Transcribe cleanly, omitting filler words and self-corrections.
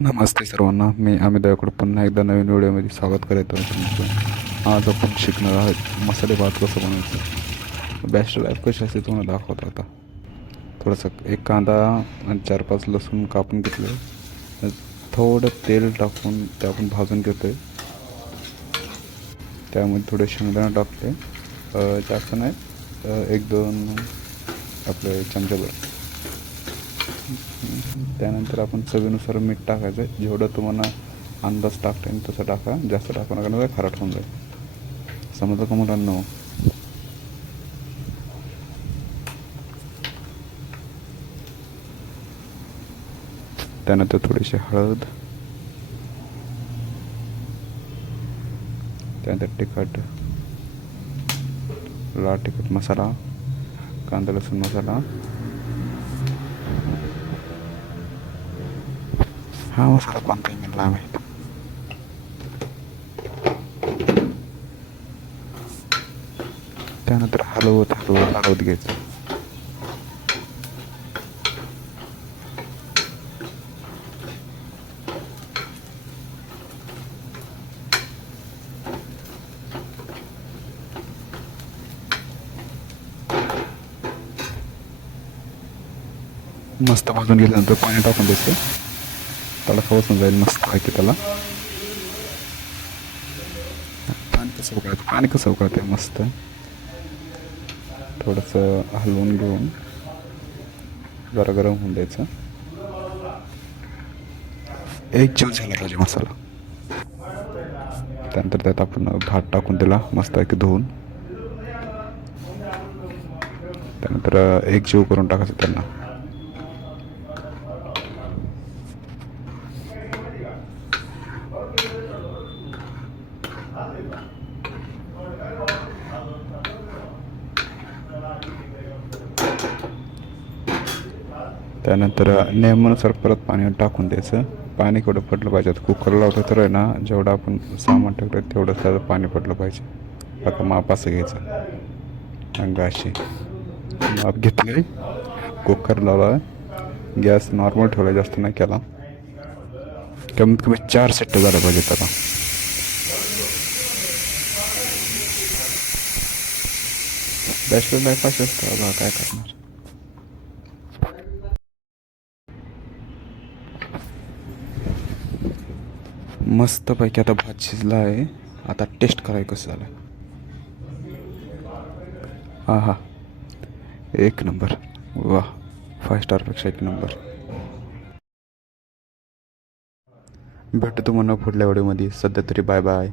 नमस्ते सर्वांना, मी अमित दयाकडे पुन्हा एकदा नवीन व्हिडिओमध्ये स्वागत करत आहे तुमचं. आज आपण शिकणार आहोत मसाले भात कसं बनवायचं. बेस्ट लाईफ कशी असते तुम्हाला दाखवतो. आता थोडंसं एक कांदा आणि 4-5 लसूण कापून घेतले. थोडं तेल टाकून ते आपण भाजून घेतो आहे. त्यामध्ये थोडे शेंगदाणे टाकते, जास्त नाही, 1-2 आपले चमच्याभर. त्यानंतर आपण चवीनुसार मीठ टाकायचं. जेवढं तुम्हाला अंदाज टाकता येईल तसं टाका, जास्त टाकू नका ना, खारट होऊन जाईल. समजा का मुलांना. त्यानंतर थोडीशी हळद, त्यानंतर तिखट, लाल तिखट मसाला, कांदा लसूण मसाला. हा मसाला कोणताही मिळाला माहीत. त्यानंतर हलवत घ्यायचं. मस्त भाजून गेल्यानंतर पाणी टाकून द्यायचं. त्याला खवसून जाईल मस्त आहे की त्याला. पाणी कसं उकळतं मस्त. थोडंसं हलवून घेऊन जरा गरम होऊन द्यायचं. एक जीव झाला पाहिजे मसाला. त्यानंतर त्यात आपण भात टाकून दिला मस्त आहे की धुवून. त्यानंतर एक जीव करून टाकायचं त्यांना. त्यानंतर नेहमीनुसार परत पाणी टाकून द्यायचं. पाणी केवढं पडलं पाहिजे. कुकर लावतो तर आहे ना, जेवढं आपण सामान टाकलं तेवढं त्याचं पाणी पडलं पाहिजे. आता माप असं घ्यायचं, अंगाशी माप घेतले. कुकर लावला, गॅस नॉर्मल ठेवला, जास्त नाही केला. कमीत कमी 4 शिट्ट्या झाल्या पाहिजे त्याला. बॅचलर लाईफ अशी असतं, काय करणार. मस्तपैकी आता भात शिजला आहे. आता टेस्ट करायचं कसं झालं. हा हा, एक नंबर. वा, 5 स्टारपेक्षा 1 नंबर. भेटू तुम्हाला पुढल्या व्हिडिओमध्ये. सध्या तरी बाय बाय.